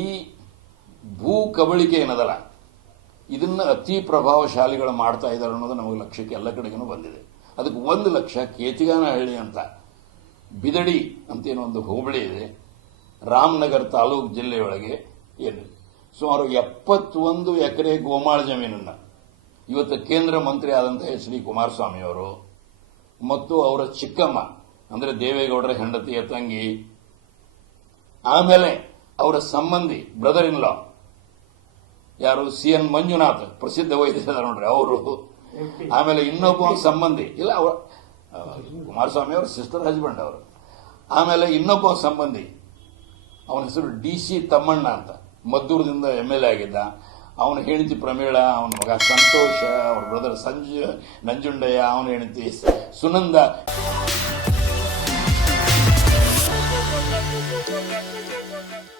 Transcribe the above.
ಈ ಭೂ ಕಬಳಿಕೆ ಏನದಲ್ಲ, ಇದನ್ನು ಅತಿ ಪ್ರಭಾವಶಾಲಿಗಳು ಮಾಡ್ತಾ ಇದ್ದಾರೆ ಅನ್ನೋದು ನಮಗೆ ಲಕ್ಷ್ಯಕ್ಕೆ ಎಲ್ಲ ಕಡೆಗೂ ಬಂದಿದೆ. ಅದಕ್ಕೆ ಒಂದು ಲಕ್ಷ ಕೇತಿಗಾನಹಳ್ಳಿ ಅಂತ. ಬಿದಡಿ ಅಂತ ಏನೋ ಒಂದು ಹೋಬಳಿ ಇದೆ, ರಾಮನಗರ ತಾಲೂಕು ಜಿಲ್ಲೆಯೊಳಗೆ ಏನು ಸುಮಾರು ಎಪ್ಪತ್ತೊಂದು ಎಕರೆ ಗೋಮಾಳ ಜಮೀನನ್ನು ಇವತ್ತು ಕೇಂದ್ರ ಮಂತ್ರಿ ಆದಂಥ ಎಚ್ ಡಿ ಕುಮಾರಸ್ವಾಮಿ ಅವರು ಮತ್ತು ಅವರ ಚಿಕ್ಕಮ್ಮ, ಅಂದರೆ ದೇವೇಗೌಡರ ಹೆಂಡತಿಯ ತಂಗಿ, ಆಮೇಲೆ ಅವರ ಸಂಬಂಧಿ ಬ್ರದರ್ ಇನ್ ಲಾ ಯಾರು? ಸಿ ಎನ್ ಮಂಜುನಾಥ್ ಪ್ರಸಿದ್ಧ ವೈದ್ಯರ ನೋಡ್ರಿ ಅವರು. ಆಮೇಲೆ ಇನ್ನೊಬ್ಬ ಸಂಬಂಧಿ ಇಲ್ಲ ಅವ್ರ ಕುಮಾರಸ್ವಾಮಿ ಅವರ ಸಿಸ್ಟರ್ ಹಸ್ಬೆಂಡ್ ಅವರು. ಆಮೇಲೆ ಇನ್ನೊಬ್ಬ ಸಂಬಂಧಿ ಅವನ ಹೆಸರು ಡಿ ಸಿ ತಮ್ಮಣ್ಣ ಅಂತ. ಮದ್ದೂರದಿಂದ ಎಂ ಎಲ್ ಎ ಆಗಿದ್ದ. ಅವನ ಹೆಂಡತಿ ಪ್ರಮೀಳ ಅವನ ಮಗ ಸಂತೋಷ ಅವ್ರ ಬ್ರದರ್ ಸಂಜು ನಂಜುಂಡಯ್ಯ ಅವನ ಹೆಂಡತಿ ಸುನಂದ.